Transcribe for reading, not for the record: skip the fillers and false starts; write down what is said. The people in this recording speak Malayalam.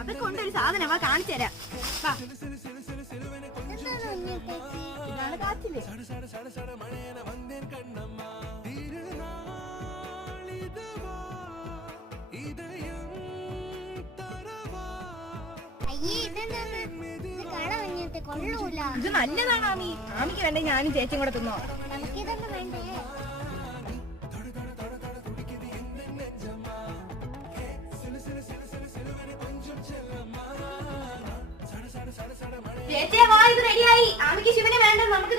അതൊക്കെ കൊണ്ടൊരു സാധനം കാണിച്ചു തരാം. ഇതാണ് കാച്ചില്. ഇത് നല്ലതാണ് ആമി. ആമിക്ക് വേണ്ടേ ഞാനും ചേച്ചിയും കൂടെ തിന്നോ? ചേച്ചിയെ വാ, ഇത് റെഡിയായി. ആമിക്ക് ശിവനെ വേണ്ട, നമുക്ക്